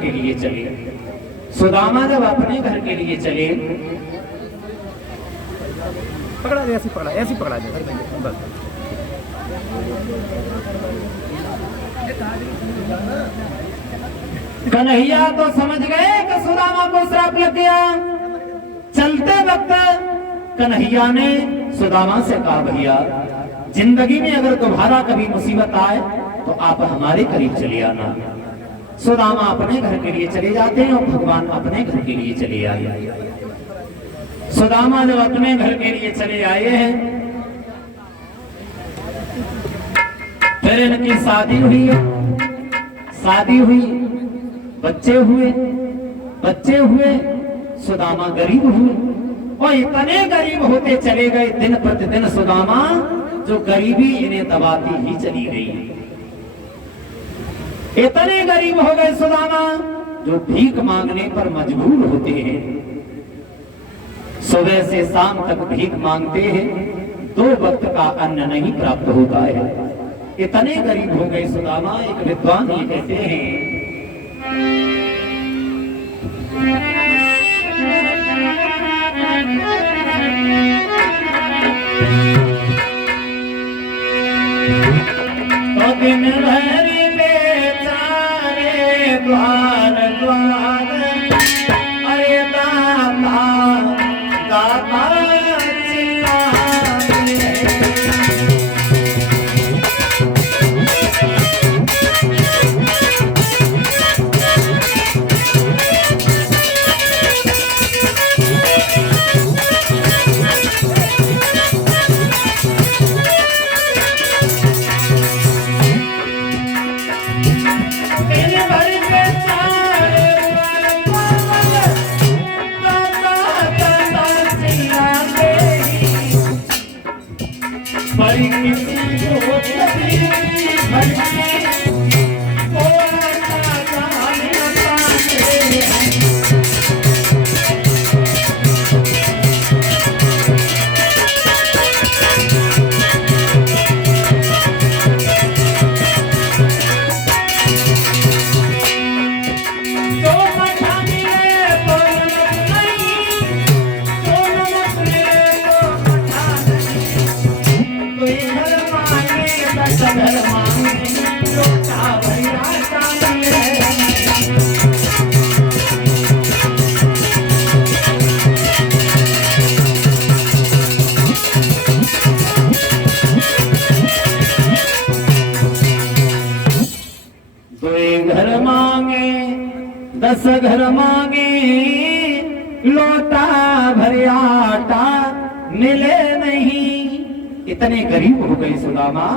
के लिए चले। सुदामा जब अपने घर के लिए चले, पकड़ा दे, ऐसी पकड़ा दे बस। कन्हैया तो समझ गए कि सुदामा को श्राप लग गया। चलते वक्त कन्हैया ने सुदामा से कहा, भैया जिंदगी में अगर तुम्हारा कभी मुसीबत आए तो आप हमारे करीब चले आना। सुदामा अपने घर के लिए चले जाते हैं और भगवान अपने घर के लिए चले आए। सुदामा जब अपने घर के लिए चले आए हैं, फिर इनकी शादी हुई, बच्चे हुए, सुदामा गरीब हुए और इतने गरीब होते चले गए, दिन प्रतिदिन सुदामा जो गरीबी इन्हें दबाती ही चली गई। इतने गरीब हो गए सुदामा जो भीख मांगने पर मजबूर होते हैं। सुबह से शाम तक भीख मांगते हैं, 2 वक्त का अन्न नहीं प्राप्त होता है। इतने गरीब हो गए सुदामा। एक विद्वान ये कहते हैं, तो दिन भर बेचारे द्वार द्वार, अरे दाता दाता दस घर मांगे, लोटा भर आटा मिले नहीं। इतने गरीब हो गए सुदामा।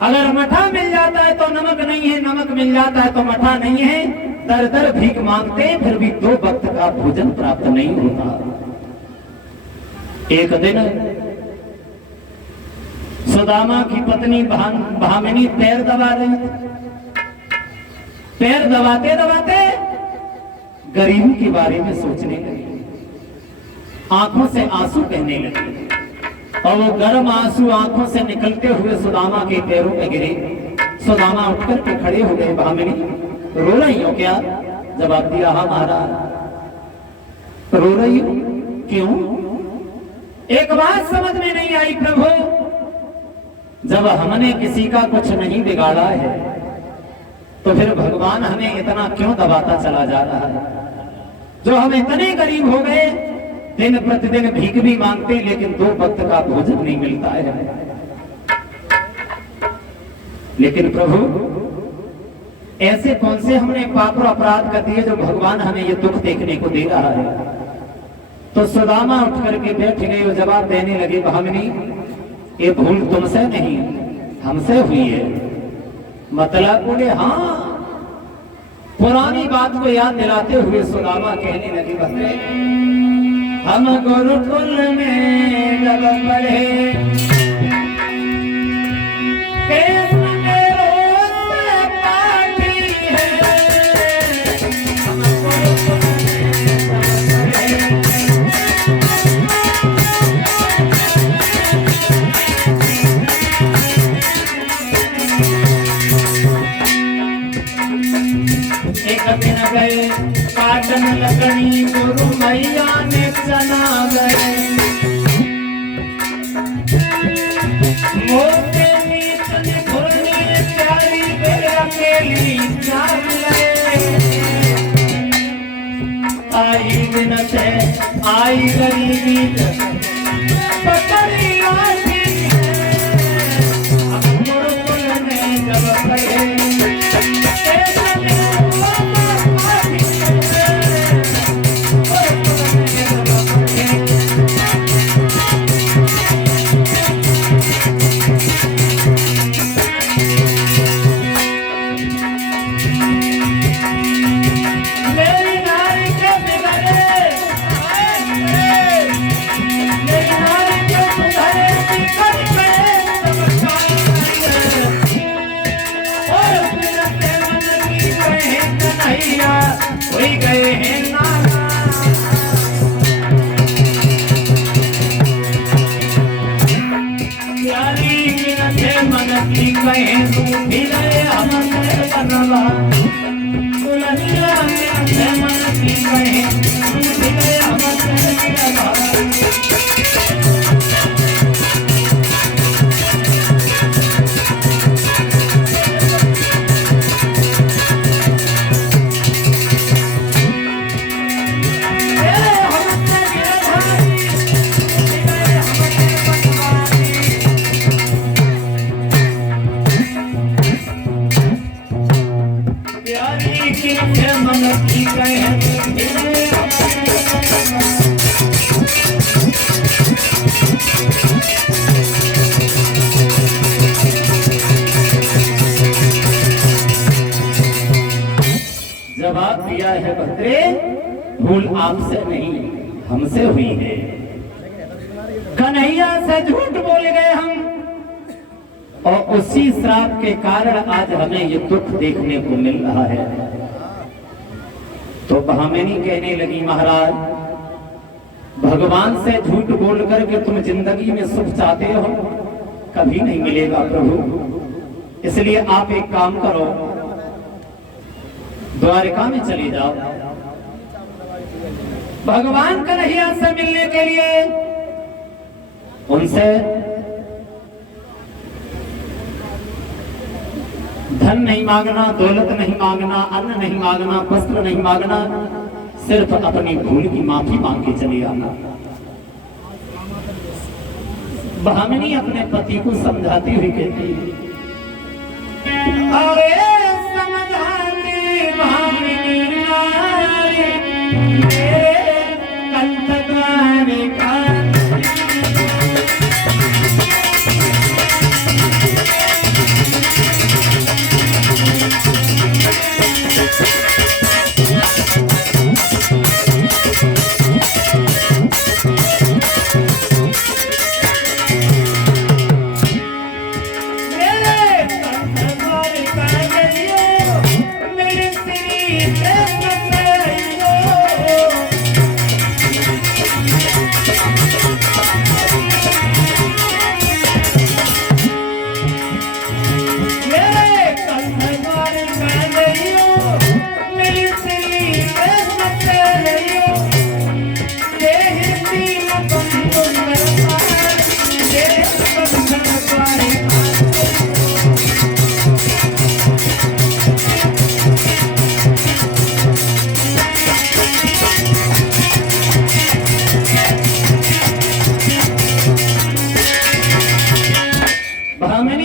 अगर मठा मिल जाता है तो नमक नहीं है, नमक मिल जाता है तो मठा नहीं है। दर दर भीख मांगते, फिर भी 2 वक्त का भोजन प्राप्त नहीं होता। एक दिन सुदामा की पत्नी भामिनी पैर दबा रही थी। पैर दबाते दबाते गरीबी के बारे में सोचने लगी, आंखों से आंसू बहने लगे और वो गर्म आंसू आंखों से निकलते हुए सुदामा के पैरों पे गिरे। सुदामा उठकर के खड़े हो गए। भामिनी, रो रही हो क्या? जवाब दिया, हाँ महाराज रो रही हो। क्यों? एक बात समझ में नहीं आई प्रभु, जब हमने किसी का कुछ नहीं बिगाड़ा है तो फिर भगवान हमें इतना क्यों दबाता चला जा रहा है? जो हम इतने गरीब हो गए, दिन प्रतिदिन भीख भी मांगते, लेकिन 2 वक्त का भोजन नहीं मिलता है। लेकिन प्रभु, ऐसे कौन से हमने पाप और अपराध कर दिए जो भगवान हमें ये दुख देखने को दे रहा है? तो सुदामा उठ करके बैठ गए और जवाब देने लगे, भामिनी ये भूल तुमसे नहीं हमसे हुई है। मतलब बोले, हाँ। पुरानी बात को याद दिलाते हुए सुदामा कहने लगे, बंदे हम गुरुकुल में जब पढ़े, एक कमिन गए काटन लकड़ी गुरु मैया ने चना गए मोटे नीच निखुरनी प्यारी बेर अकेली जाग गए आई दिन से आई गरीबी पकड़ी आती अब मुरकुल ने जब कहे गए हैं नाना प्यारी मिनटे मन की कहे तू फिरे हमसे बनवा दुल्हनिया मिनटे मन की कहे तू फिरे हमसे बनवा जवाब दिया है भद्रे भूल आपसे नहीं हमसे हुई है कन्हैया से झूठ बोल गए हम और उसी श्राप के कारण आज हमें ये दुख देखने को मिल रहा है। तो भामिनी कहने लगी महाराज भगवान से झूठ बोल करके तुम जिंदगी में सुख चाहते हो कभी नहीं मिलेगा प्रभु इसलिए आप एक काम करो द्वारिका में चले जाओ भगवान कन्हैया से मिलने के लिए उनसे धन नहीं मांगना दौलत नहीं मांगना अन्न नहीं मांगना वस्त्र नहीं मांगना सिर्फ अपनी भूल की माफी मांग के चले आना। भामिनी अपने पति को समझाती हुई कहती अरे समझाती भामिनी नारी मेरे कंठ द्वारिका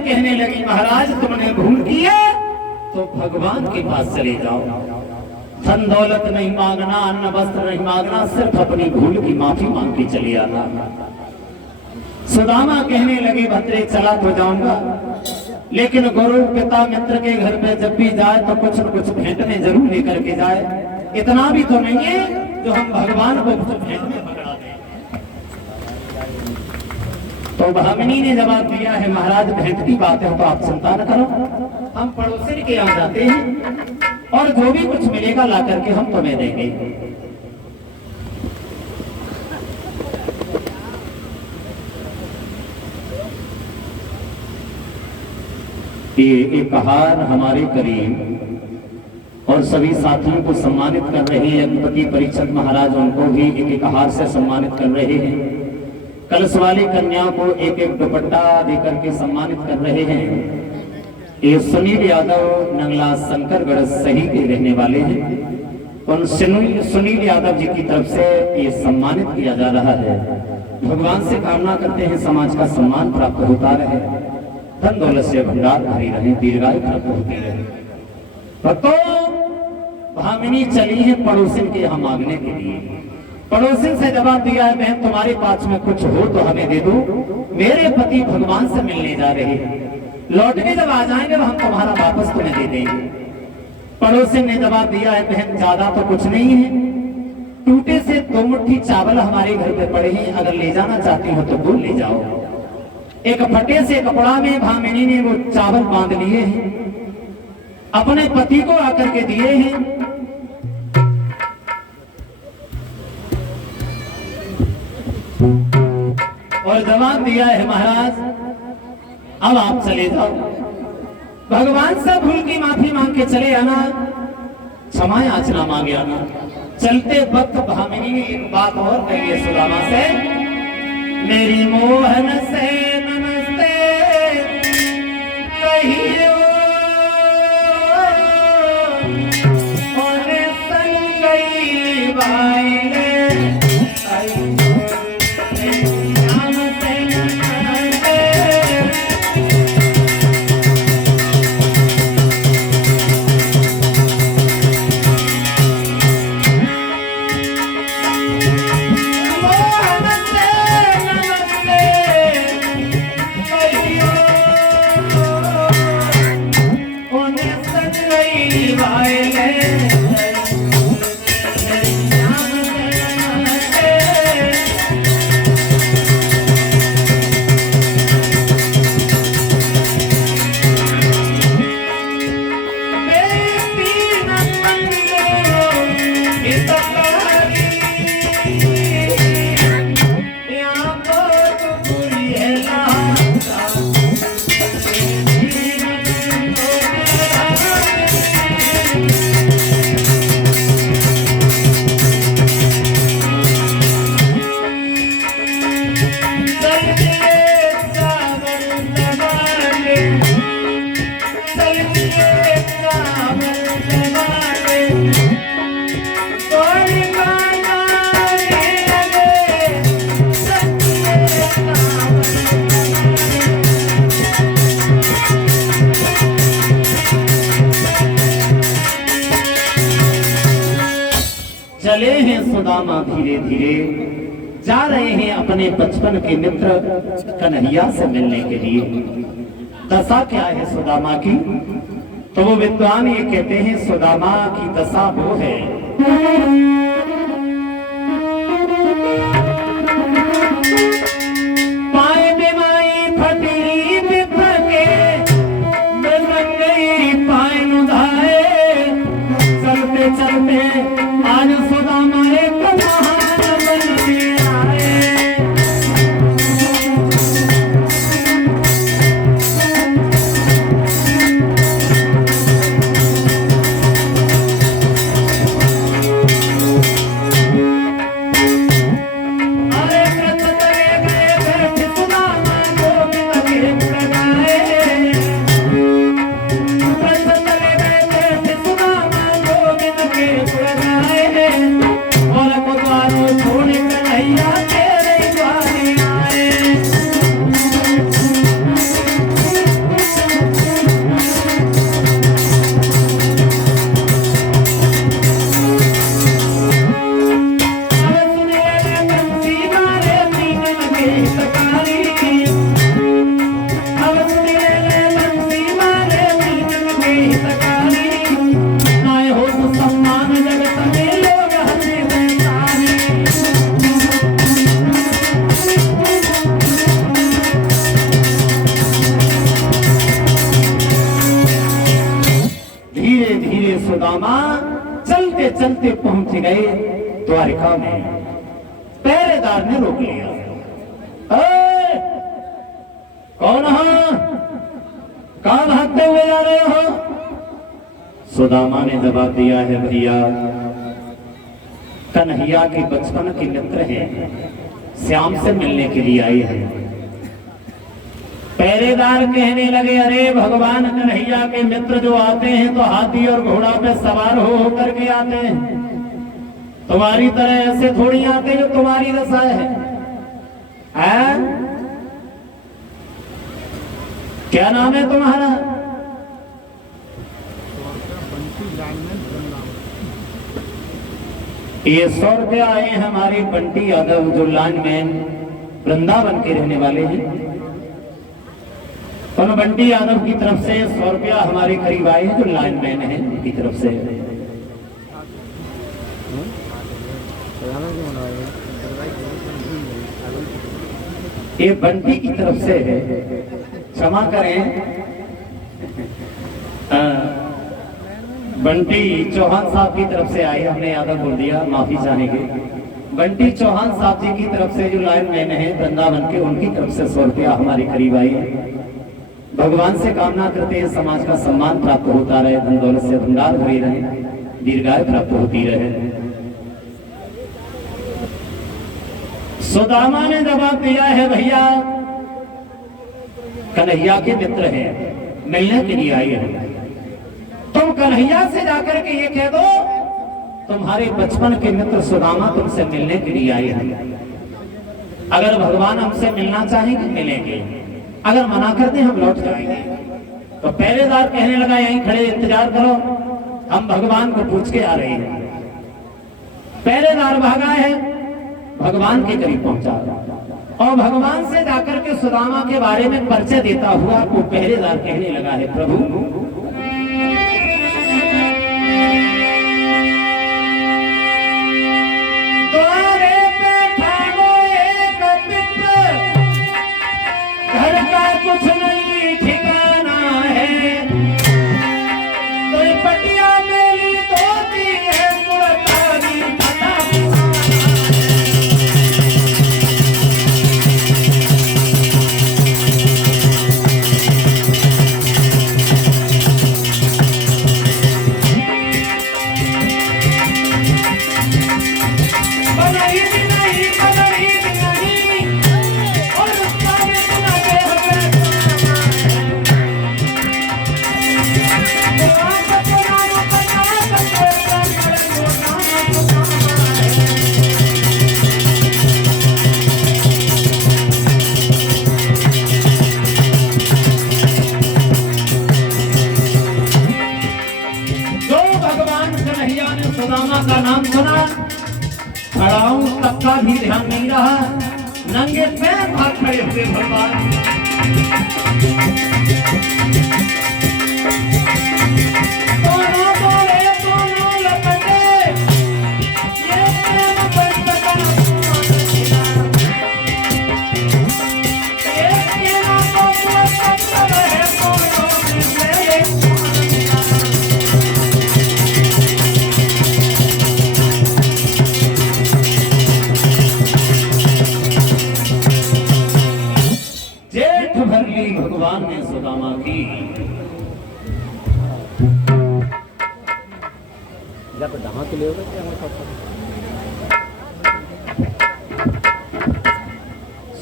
कहने लगी महाराज तुमने भूल की है तो भगवान के पास चले जाओ धन दौलत नहीं मांगना अन्न वस्त्र नहीं मांगना सिर्फ अपनी भूल की माफी मांग के चले आना। सुदामा कहने लगे भद्रे चला तो जाऊंगा लेकिन गुरु पिता मित्र के घर पे जब भी जाए तो कुछ न कुछ भेंट में जरूर लेकर के जाए इतना भी तो नहीं है जो हम भगवान को कुछ भेंट में पकड़ा दें। तो भामिनी ने जवाब दिया है महाराज भेंट की बात है तो आप चिंता न करो हम पड़ोसी के यहाँ जाते हैं और जो भी कुछ मिलेगा ला करके हम तुम्हें देंगे। ये एक हार हमारे करीब और सभी साथियों को सम्मानित कर रहे हैं। यज्ञपति परीक्षित महाराज उनको भी एक एक हार से सम्मानित कर रहे हैं। कलश वाली कन्याओं को एक एक दुपट्टा देकर के सम्मानित कर रहे हैं। ये सुनील यादव नंगला शंकरगढ़ सही के रहने वाले हैं। उन सुनील यादव जी की तरफ से ये सम्मानित किया जा रहा है। भगवान से कामना करते हैं समाज का सम्मान प्राप्त होता रहे, धन दौलत से भंडार भरी रहे, दीर्घायु प्राप्त होती रहे। भक्तों, भामिनी चली है पड़ोसिन के यहाँ मांगने के लिए। पड़ोसिन से जवाब दिया है, बहन तुम्हारे पास में कुछ हो तो हमें दे दो, मेरे पति भगवान से मिलने जा रहे हैं, लौटने जब आ जाएंगे तो हम तुम्हारा वापस तुम्हें दे देंगे। पड़ोसिन ने जवाब दिया है, बहन ज्यादा तो कुछ नहीं है, टूटे से 2 मुट्ठी चावल हमारे घर पे पड़े हैं, अगर ले जाना चाहती हो तो बोल ले जाओ। एक फटे से कपड़ा में भामिनी ने वो चावल बांध लिए हैं, अपने पति को आकर के दिए हैं। और जवाब दिया है, महाराज अब आप चले जाओ, भगवान से भूल की माफी मांग के चले आना, क्षमा याचना मांगे आना। चलते वक्त भामिनी ने एक बात और कही है सुदामा से, मेरी मोहन से नमस्ते कहियो, और संगई बाइले चले हैं सुदामा धीरे धीरे, जा रहे हैं अपने बचपन के मित्र कन्हैया से मिलने के लिए। दशा क्या है सुदामा की? तो वो विद्वान ये कहते हैं, सुदामा की दशा वो है, पाए बेमाई फटी बिथके बेसंगई पाए नुधाए, चलते चलते आज सुदामा एक महान बन के आए। सुदामा चलते चलते पहुंच गए द्वारिका में। पहरेदार ने रोक लिया, कौन हो, कहाँ भागते हुए जा रहे हो? सुदामा ने जवाब दिया है, भैया कन्हैया के बचपन के मित्र हैं, श्याम से मिलने के लिए आए हैं। पहरेदार कहने लगे, अरे भगवान कन्हैया के मित्र जो आते हैं तो हाथी और घोड़ा पे सवार हो करके आते हैं, तुम्हारी तरह ऐसे थोड़ी आते जो तुम्हारी दशा है। क्या नाम है तुम्हारा? ये 100 रुपया आए हैं हमारे बंटी यादव जो लाइनमैन वृंदावन के रहने वाले हैं। तो बंटी यादव की तरफ से 100 रुपया हमारे करीब आए हैं जो लाइनमैन हैं उनकी तरफ से। ये बंटी की तरफ से है, क्षमा करें। बंटी चौहान साहब की तरफ से आई, हमने यादव बोल दिया, माफी चाहेंगे। बंटी चौहान साहब जी की तरफ से जो लाइनमैन है वृंदावन के, उनकी तरफ से 100 रुपया हमारे करीब आई है। भगवान से कामना करते हैं समाज का सम्मान प्राप्त होता रहे, धन दौलत से भंडार भरी रहे, दीर्घायु प्राप्त होती रहे। सुदामा ने जवाब दिया है, भैया कन्हैया के मित्र हैं, मिलने के लिए आए हैं। तुम कन्हैया से जाकर के ये कह दो तुम्हारे बचपन के मित्र सुदामा तुमसे मिलने के लिए आए हैं। अगर भगवान हमसे मिलना चाहेंगे मिलेंगे, अगर मना कर दे हम लौट जाएंगे। तो पहरेदार कहने लगा, यहीं खड़े इंतजार करो, हम भगवान को पूछ के आ रहे हैं। पहरेदार भागा है, भगवान के करीब पहुंचा और भगवान से जाकर के सुदामा के बारे में परिचय देता हुआ वो पहरेदार कहने लगा है, प्रभु कुछ नहीं ठिकाना है, तो पटिया मेली तोती है, मुर्तानी फटा। सुदामा का नाम सुना, खड़ा हूं तब का भी ध्यान नहीं रहा, नंगे पैर भाग खड़े हुए भगवान। दोनों बोले दोनों लपटे, ये प्रेम बंधका एक के नाम को सब है दोनों मिले। भगवान ने सुदामा की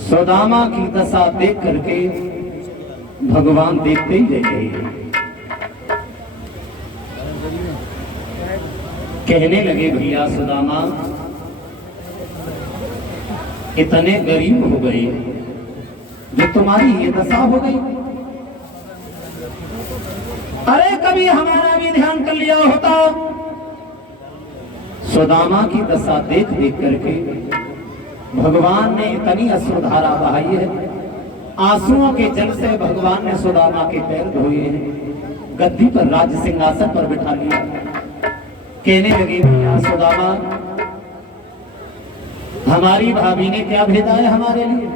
सुदामा की दशा देख करके भगवान देखते ही रह गए। कहने लगे, भैया सुदामा इतने गरीब हो गए जो तुम्हारी ये दशा हो गई। अरे कभी हमारा भी ध्यान कर लिया होता। सुदामा की दशा देख देख करके भगवान ने इतनी अश्रुधारा बहाई है, आंसुओं के जल से भगवान ने सुदामा के पैर धोए हैं, गद्दी पर राज सिंहासन पर बिठा लिया। कहने लगे, भैया सुदामा हमारी भाभी ने क्या भेजा है हमारे लिए।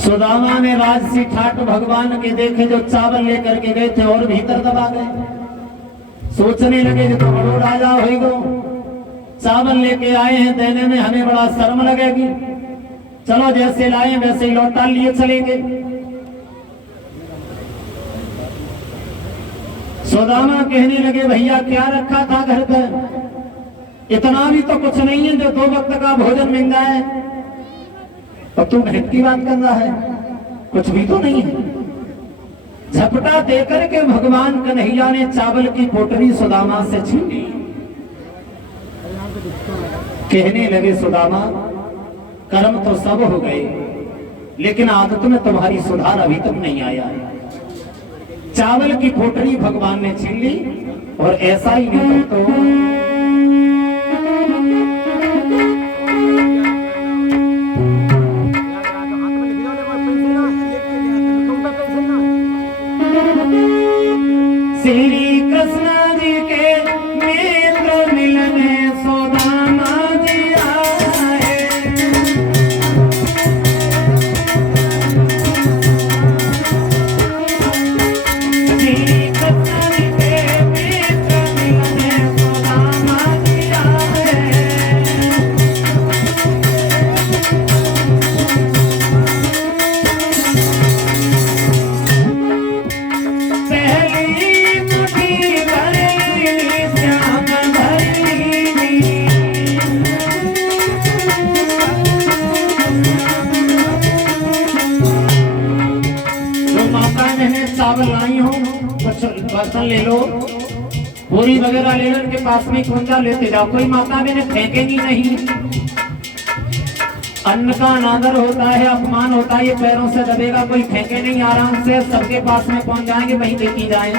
सुदामा ने राजसी ठाट भगवान के देखे जो चावल लेकर के गए थे और भीतर दबा गए। सोचने लगे जो तो बड़ो राजा होइगो, चावल लेके आए हैं, देने में हमें बड़ा शर्म लगेगी, चलो जैसे लाए वैसे ही लौटा लिए चलेंगे। सुदामा कहने लगे भैया क्या रखा था घर पर, इतना भी तो कुछ नहीं है जो 2 वक्त का भोजन मिल जाए, और तू भेंट की बात कर रहा है, कुछ भी तो नहीं है। झपटा देकर के भगवान कन्हैया ने चावल की पोटली सुदामा से छीन ली। कहने लगे सुदामा कर्म तो सब हो गए, लेकिन आदत में तुम्हारी सुधार अभी तक नहीं आया। चावल की पोटली भगवान ने छीन ली, और ऐसा ही नहीं तो श्री कृष्ण जी के मित्र मिलने सुदामा जी आए। श्री कृष्ण जी के मित्र मिलने सुदामा जी आए। चावल लाई हूँ, कुछ बर्तन ले लो, पूरी वगैरह ले लो, इनके पास में कुंजा लेते जाओ, कोई माता मैंने फेंकेगी नहीं। अन्न का अनादर होता है, अपमान होता है, ये पैरों से दबेगा, कोई फेंके नहीं, आराम से सबके पास में पहुंच जाएंगे, वहीं लेती जाए।